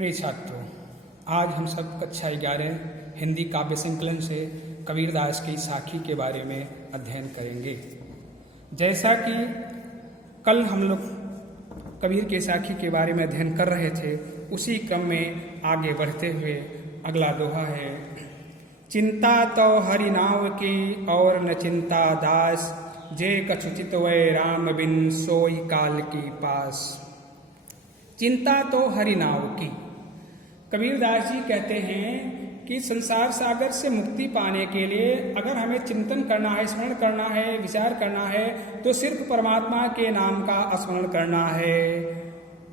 प्रिय छात्रों, आज हम सब कक्षा 11 हिंदी काव्य संकलन से कबीरदास की साखी के बारे में अध्ययन करेंगे। जैसा कि कल हम लोग कबीर के साखी के बारे में अध्ययन कर रहे थे, उसी क्रम में आगे बढ़ते हुए अगला दोहा है। चिंता तो हरि नाव की और न चिंता दास, जे कछु चितवै राम बिन सोई काल की पास। चिंता तो हरि नाव की। कबीरदास जी कहते हैं कि संसार सागर से मुक्ति पाने के लिए अगर हमें चिंतन करना है, स्मरण करना है, विचार करना है, तो सिर्फ परमात्मा के नाम का स्मरण करना है।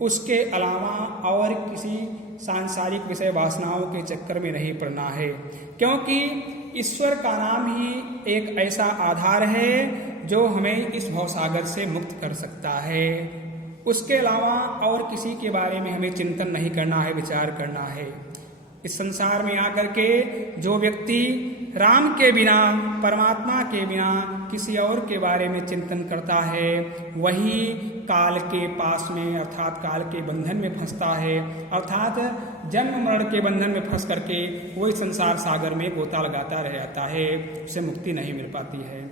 उसके अलावा और किसी सांसारिक विषय वासनाओं के चक्कर में नहीं पड़ना है, क्योंकि ईश्वर का नाम ही एक ऐसा आधार है जो हमें इस भवसागर से मुक्त कर सकता है। उसके अलावा और किसी के बारे में हमें चिंतन नहीं करना है, विचार करना है। इस संसार में आकर के जो व्यक्ति राम के बिना, परमात्मा के बिना किसी और के बारे में चिंतन करता है, वही काल के पास में अर्थात काल के बंधन में फंसता है, अर्थात जन्म मरण के बंधन में फंस करके वही संसार सागर में गोता लगाता रह जाता है, उसे मुक्ति नहीं मिल पाती है।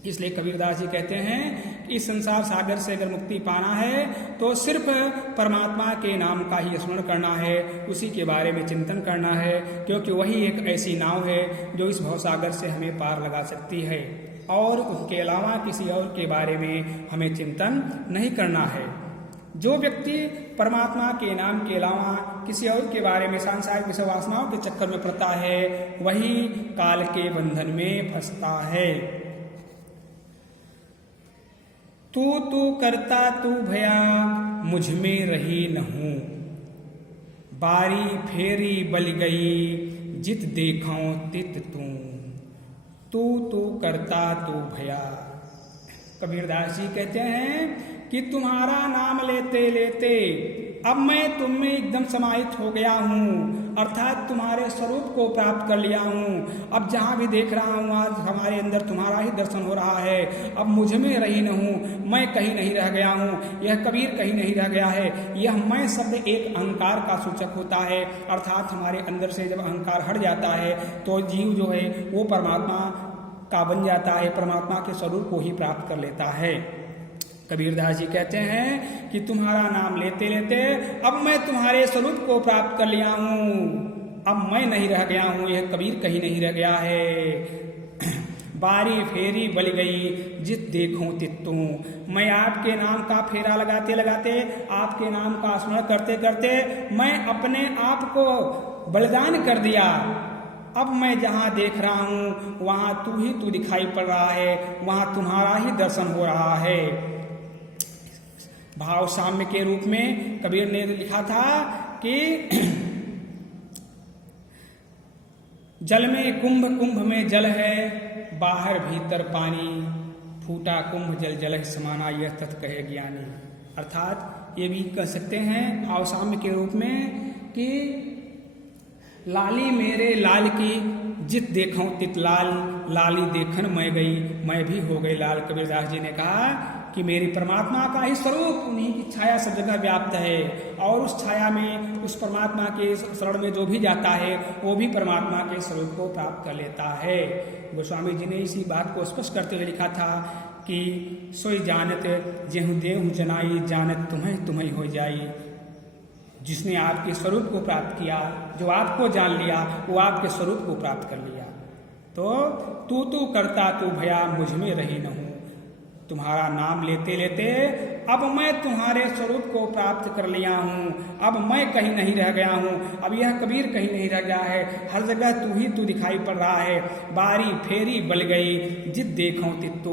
इसलिए कबीरदास जी कहते हैं कि इस संसार सागर से अगर मुक्ति पाना है तो सिर्फ परमात्मा के नाम का ही स्मरण करना है, उसी के बारे में चिंतन करना है, क्योंकि वही एक ऐसी नाव है जो इस भवसागर से हमें पार लगा सकती है, और उसके अलावा किसी और के बारे में हमें चिंतन नहीं करना है। जो व्यक्ति परमात्मा के नाम के अलावा किसी और के बारे में सांसारिक विषय वासनाओं के चक्कर में पड़ता है, वही काल के बंधन में फंसता है। तू करता तू भया मुझ में रही न हूं, बारी फेरी बल गई जित देखूं तित तू करता तू भया। कबीरदास जी कहते हैं कि तुम्हारा नाम लेते लेते अब मैं तुम में एकदम समाहित हो गया हूँ, अर्थात तुम्हारे स्वरूप को प्राप्त कर लिया हूँ। अब जहाँ भी देख रहा हूँ आज हमारे अंदर तुम्हारा ही दर्शन हो रहा है। अब मुझ में रही न हूँ, मैं कहीं नहीं रह गया हूँ, यह कबीर कहीं नहीं रह गया है। यह मैं शब्द एक अहंकार का सूचक होता है, अर्थात हमारे अंदर से जब अहंकार हट जाता है तो जीव जो है वो परमात्मा का बन जाता है, परमात्मा के स्वरूप को ही प्राप्त कर लेता है। कबीरदास जी कहते हैं कि तुम्हारा नाम लेते लेते अब मैं तुम्हारे स्वरूप को प्राप्त कर लिया हूँ, अब मैं नहीं रह गया हूँ, यह कबीर कहीं नहीं रह गया है। बारी फेरी बल गई जित देखूं तित मैं आपके नाम का फेरा लगाते लगाते, आपके नाम का स्मरण करते करते मैं अपने आप को बलिदान कर दिया। अब मैं जहाँ देख रहा हूँ वहाँ तू दिखाई पड़ रहा है, वहाँ तुम्हारा ही दर्शन हो रहा है। भाव साम्य के रूप में कबीर ने लिखा था कि जल में कुंभ, कुंभ में जल है, बाहर भीतर पानी, फूटा कुंभ जल जल समाना, यह तत् कहे ज्ञानी। अर्थात ये भी कह सकते हैं भाव साम्य के रूप में कि लाली मेरे लाल की जित देखूं तित लाल, लाली देखन मैं गई, मैं भी हो गई लाल। कबीरदास जी ने कहा कि मेरी परमात्मा का ही स्वरूप, उन्हीं की छाया सब जगह व्याप्त है, और उस छाया में उस परमात्मा के शरण में जो भी जाता है वो भी परमात्मा के स्वरूप को प्राप्त कर लेता है। गोस्वामी जी ने इसी बात को स्पष्ट करते हुए लिखा था कि सोई जानत जेहु देहु जनाई, जानत तुम्हें तुम्हें हो जाई। जिसने आपके स्वरूप को प्राप्त किया, जो आपको जान लिया, वो आपके स्वरूप को प्राप्त कर लिया। तो तू करता तू भया मुझ में रही न हूं, तुम्हारा नाम लेते लेते अब मैं तुम्हारे स्वरूप को प्राप्त कर लिया हूँ, अब मैं कहीं नहीं रह गया हूँ, अब यह कबीर कहीं नहीं रह गया है, हर जगह तू दिखाई पड़ रहा है। बारी फेरी बल गई जित देखूं तित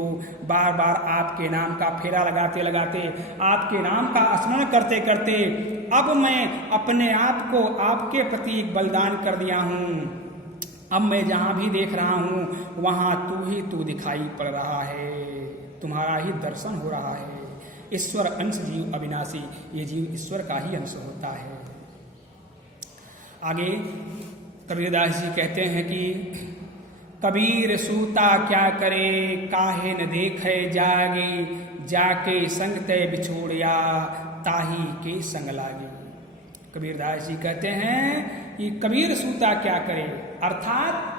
बार बार आपके नाम का फेरा लगाते लगाते, आपके नाम का स्मरण करते करते अब मैं अपने आप को आपके प्रति बलिदान कर दिया हूँ। अब मैं जहाँ भी देख रहा हूँ वहाँ तू दिखाई पड़ रहा है, तुम्हारा ही दर्शन हो रहा है। ईश्वर अंश जीव अविनाशी, ये जीव ईश्वर का ही अंश होता है। आगे कबीरदास जी कहते हैं कि कबीर सूता क्या करे, काहे न देखे जागी, जाके संग तय बिछोड़िया, ताही के संग लागी। कबीरदास जी कहते हैं कि कबीर सूता क्या करे, अर्थात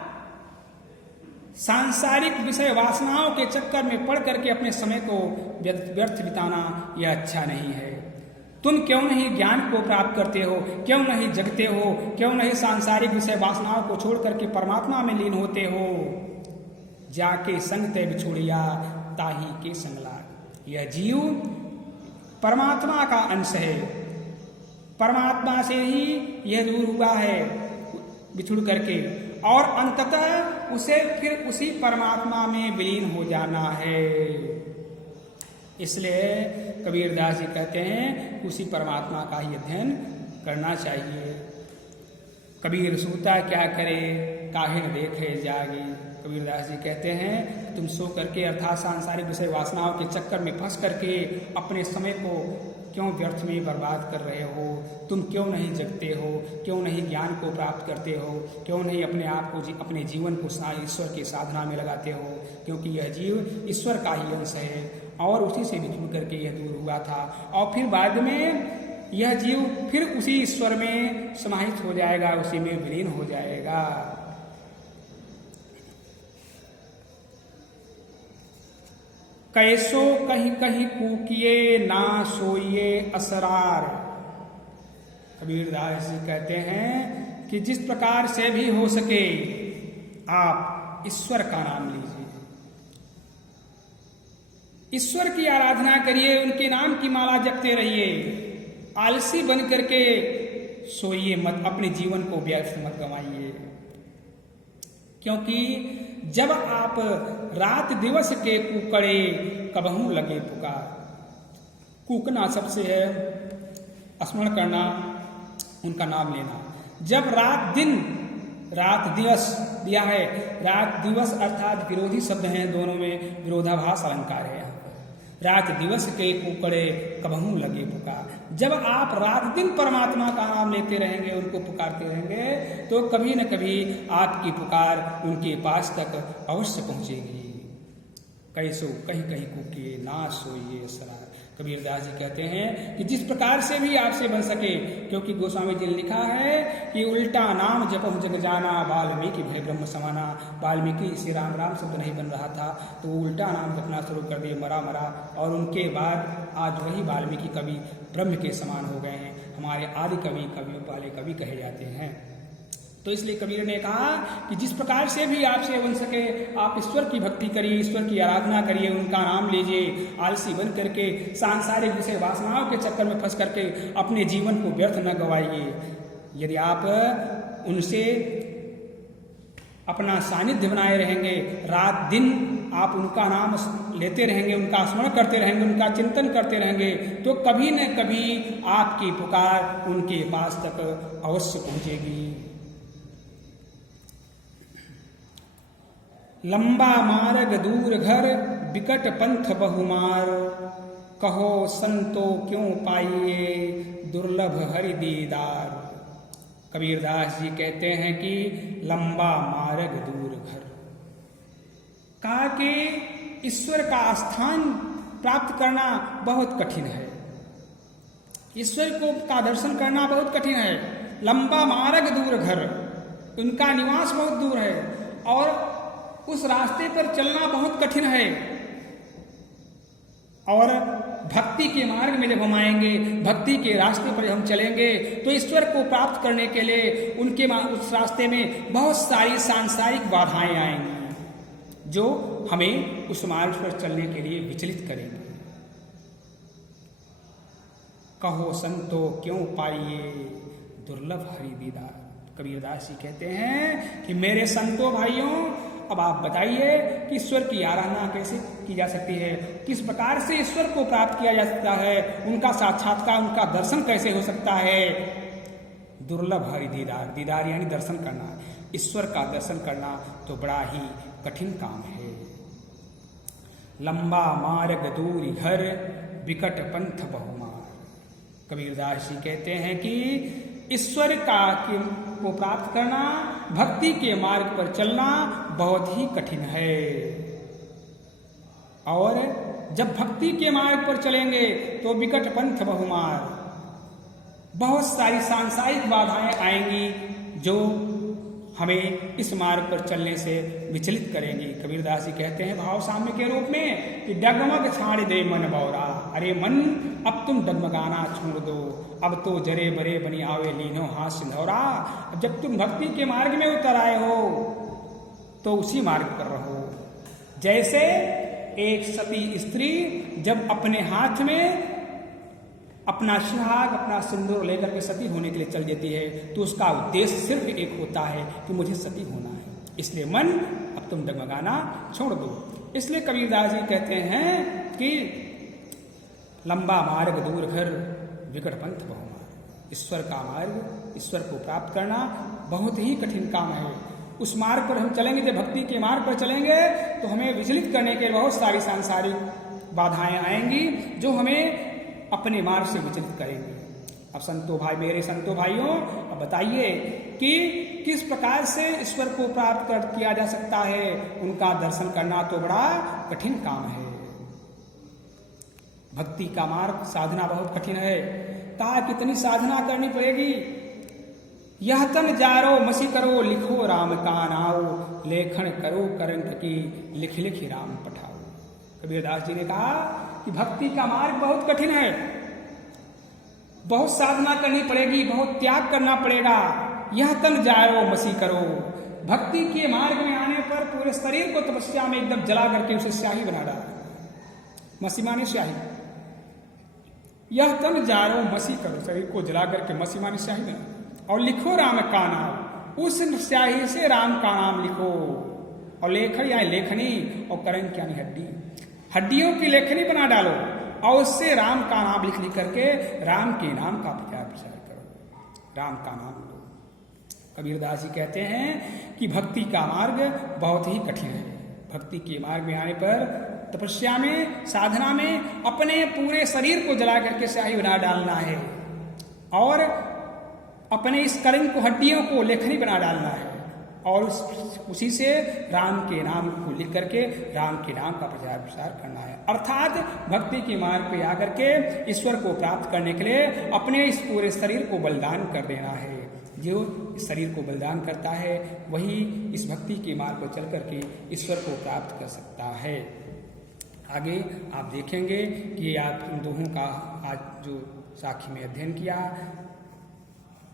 सांसारिक विषय वासनाओं के चक्कर में पड़ करके अपने समय को व्यर्थ बिताना यह अच्छा नहीं है। तुम क्यों नहीं ज्ञान को प्राप्त करते हो, क्यों नहीं जगते हो, क्यों नहीं सांसारिक विषय वासनाओं को छोड़ करके परमात्मा में लीन होते हो। जाके संग ते बिछोड़िया ताही के संग लाग। यह जीव परमात्मा का अंश है, परमात्मा से ही यह दूर हुआ है बिछुड़ करके, और अंततः उसे फिर उसी परमात्मा में विलीन हो जाना है। इसलिए कबीरदास जी कहते हैं उसी परमात्मा का ही अध्ययन करना चाहिए। कबीर सूता क्या करे काहे न देखे जागी। कबीरदास जी कहते हैं तुम सो करके अर्थात सांसारिक विषय वासनाओं के चक्कर में फंस करके अपने समय को क्यों व्यर्थ में बर्बाद कर रहे हो। तुम क्यों नहीं जगते हो, क्यों नहीं ज्ञान को प्राप्त करते हो, क्यों नहीं अपने आप को अपने जीवन को ईश्वर की साधना में लगाते हो। क्योंकि यह जीव ईश्वर का ही अंश है और उसी से बिछुड़ करके यह दूर हुआ था, और फिर बाद में यह जीव फिर उसी ईश्वर में समाहित हो जाएगा, उसी में विलीन हो जाएगा। कैसो कहीं कहीं कूकिए ना सोइए असरार। कबीरदास जी कहते हैं कि जिस प्रकार से भी हो सके आप ईश्वर का नाम लीजिए, ईश्वर की आराधना करिए, उनके नाम की माला जपते रहिए। आलसी बन करके सोइए मत, अपने जीवन को व्यर्थ मत गंवाइए। क्योंकि जब आप रात दिवस के कुकड़े कबहू लगे पुकार। कूकना सबसे है स्मरण करना, उनका नाम लेना। जब रात दिन रात दिवस दिया है, रात दिवस अर्थात विरोधी शब्द हैं, दोनों में विरोधाभास अलंकार है। रात दिवस के कुकड़े कबहू लगे पुकार। जब आप रात दिन परमात्मा का नाम लेते रहेंगे, उनको पुकारते रहेंगे, तो कभी न कभी आपकी पुकार उनके पास तक अवश्य पहुंचेगी। कैसो कहीं कहीं कुके ना सोइए सरार। कबीरदास जी कहते हैं कि जिस प्रकार से भी आपसे बन सके, क्योंकि गोस्वामी जी ने लिखा है कि उल्टा नाम जपहु जग जाना, वाल्मीकि भय ब्रह्म समाना। वाल्मीकि से राम राम शब्द नहीं बन रहा था तो उल्टा नाम जपना शुरू कर दिए, मरा मरा, और उनके बाद आज वही वाल्मीकि कवि ब्रह्म के समान हो गए हैं। हमारे आदि कवि कवियों वाले कवि कहे जाते हैं। तो इसलिए कबीर ने कहा कि जिस प्रकार से भी आपसे बन सके आप ईश्वर की भक्ति करिए, ईश्वर की आराधना करिए, उनका नाम लीजिए। आलसी बन करके सांसारिक विषय वासनाओं के चक्कर में फंस करके अपने जीवन को व्यर्थ न गवाइए। यदि आप उनसे अपना सानिध्य बनाए रहेंगे, रात दिन आप उनका नाम लेते रहेंगे, उनका स्मरण करते रहेंगे, उनका चिंतन करते रहेंगे, तो कभी न कभी आपकी पुकार उनके पास तक अवश्य पहुंचेगी। लंबा मार्ग दूर घर बिकट पंथ बहुमार, कहो संतो क्यों पाइए दुर्लभ हरि दीदार। कबीरदास जी कहते हैं कि लंबा मार्ग दूर घर, कहा कि ईश्वर का स्थान प्राप्त करना बहुत कठिन है, ईश्वर को का दर्शन करना बहुत कठिन है। लंबा मार्ग दूर घर, उनका निवास बहुत दूर है और उस रास्ते पर चलना बहुत कठिन है। और भक्ति के मार्ग में जब हम आएंगे, भक्ति के रास्ते पर हम चलेंगे, तो ईश्वर को प्राप्त करने के लिए उनके उस रास्ते में बहुत सारी सांसारिक बाधाएं आएंगी जो हमें उस मार्ग पर चलने के लिए विचलित करेंगे। कहो संतो क्यों पाइए दुर्लभ हरि दीदार। कबीरदास जी कहते हैं कि मेरे संतो भाइयों, अब आप बताइए कि ईश्वर की आराधना कैसे की जा सकती है, किस प्रकार से ईश्वर को प्राप्त किया जा सकता है, उनका साक्षात्कार, उनका दर्शन कैसे हो सकता है। दुर्लभ हरि दीदार, दीदार यानी दर्शन करना, ईश्वर का दर्शन करना तो बड़ा ही कठिन काम है। लंबा मार्ग दूर घर बिकट पंथ बहुमार। कबीरदास जी कहते हैं कि ईश्वर को प्राप्त करना, भक्ति के मार्ग पर चलना बहुत ही कठिन है। और जब भक्ति के मार्ग पर चलेंगे तो विकट पंथ बहुमार, बहुत सारी सांसारिक बाधाएं आएंगी जो हमें इस मार्ग पर चलने से विचलित करेंगी। कबीरदास जी कहते हैं भाव साम्य के रूप में कि डगमग छाड़ दे मन बौरा, अरे मन अब तुम डगमगाना छोड़ दो, अब तो जरे बरे बनी आवे लीनो हाथ सिंधौरा। जब तुम भक्ति के मार्ग में उतर आए हो तो उसी मार्ग पर रहो। जैसे एक सती स्त्री जब अपने हाथ में अपना सुहाग अपना सिंदूर लेकर के सती होने के लिए चल देती है तो उसका उद्देश्य सिर्फ एक होता है कि मुझे सती होना है, इसलिए मन अब तुम डगमगाना छोड़ दो। इसलिए कबीरदास जी कहते हैं कि लंबा मार्ग दूर घर विकट पंथ बहुमार्ग। ईश्वर का मार्ग, ईश्वर को प्राप्त करना बहुत ही कठिन काम है। उस मार्ग पर हम चलेंगे, जब भक्ति के मार्ग पर चलेंगे तो हमें विचलित करने के बहुत सारी सांसारिक बाधाएं आएंगी जो हमें अपने मार्ग से विचलित करेंगे। अब संतो भाई, मेरे संतो भाइयों, अब बताइए कि किस प्रकार से ईश्वर को प्राप्त किया जा सकता है। उनका दर्शन करना तो बड़ा कठिन काम है। भक्ति का मार्ग, साधना बहुत कठिन है। कहा कितनी साधना करनी पड़ेगी। यह तन जारो मसी करो, लिखो राम का नाओ, लेखन करो करंट की, लिख लिख राम पठाओ। कबीरदास जी ने कहा कि भक्ति का मार्ग बहुत कठिन है, बहुत साधना करनी पड़ेगी, बहुत त्याग करना पड़ेगा। यह तन जारो मसी करो, भक्ति के मार्ग में आने पर पूरे शरीर को तपस्या में एकदम जला करके उसे स्याही बना डाला। मसी माने स्याही। यह तन जारो मसी करो, शरीर को जला करके मसी माने स्याही बना, और लिखो राम का नाम, उस स्याही से राम का नाम लिखो। और लेखन यानी लेखनी, और करंट यानी हड्डी, हड्डियों की लेखनी बना डालो और उससे राम का नाम लिख लिख करके राम के नाम का प्रचार प्रसार करो, राम का नाम लो। कबीरदास जी कहते हैं कि भक्ति का मार्ग बहुत ही कठिन है। भक्ति के मार्ग में आने पर तपस्या में, साधना में अपने पूरे शरीर को जला करके स्याही बना डालना है और अपने इस कलंक को, हड्डियों को लेखनी बना डालना है और उसी से राम के नाम को लिख करके राम के नाम का प्रचार प्रसार करना है। अर्थात भक्ति के मार्ग पे आकर के ईश्वर को प्राप्त करने के लिए अपने इस पूरे शरीर को बलिदान कर देना है। जो इस शरीर को बलिदान करता है वही इस भक्ति के मार्ग पर चल करके ईश्वर को प्राप्त कर सकता है। आगे आप देखेंगे कि आप इन दोनों का आज जो साखी में अध्ययन किया,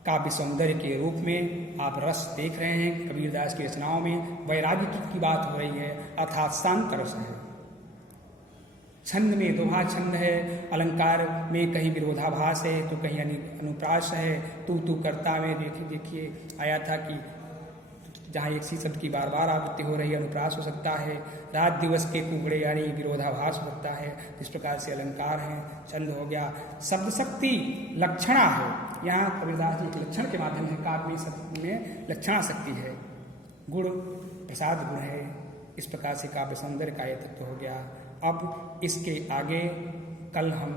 काव्य सौंदर्य के रूप में आप रस देख रहे हैं। कबीरदास की रचनाओं में वैराग्य की बात हो रही है, अर्थात शांत रस है। छंद में दोहा छंद है, अलंकार में कहीं विरोधाभास है तो कहीं अनुप्रास है। तू करता में देखिए आया था कि जहाँ एक सी शब्द की बार बार आवृत्ति हो रही है, अनुप्रास हो सकता है। रात दिवस के कुकड़े यानी विरोधाभास हो सकता है। इस प्रकार से अलंकार है, छंद हो गया। शब्द शक्ति लक्षणा है। यहाँ कबीरदास जी के लक्षण के माध्यम से काव्य शब्द में लक्षणा शक्ति है, गुण प्रसाद गुण है। इस प्रकार से काव्य सौंदर्य का यह तत्व हो गया। अब इसके आगे कल हम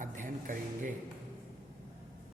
अध्ययन करेंगे।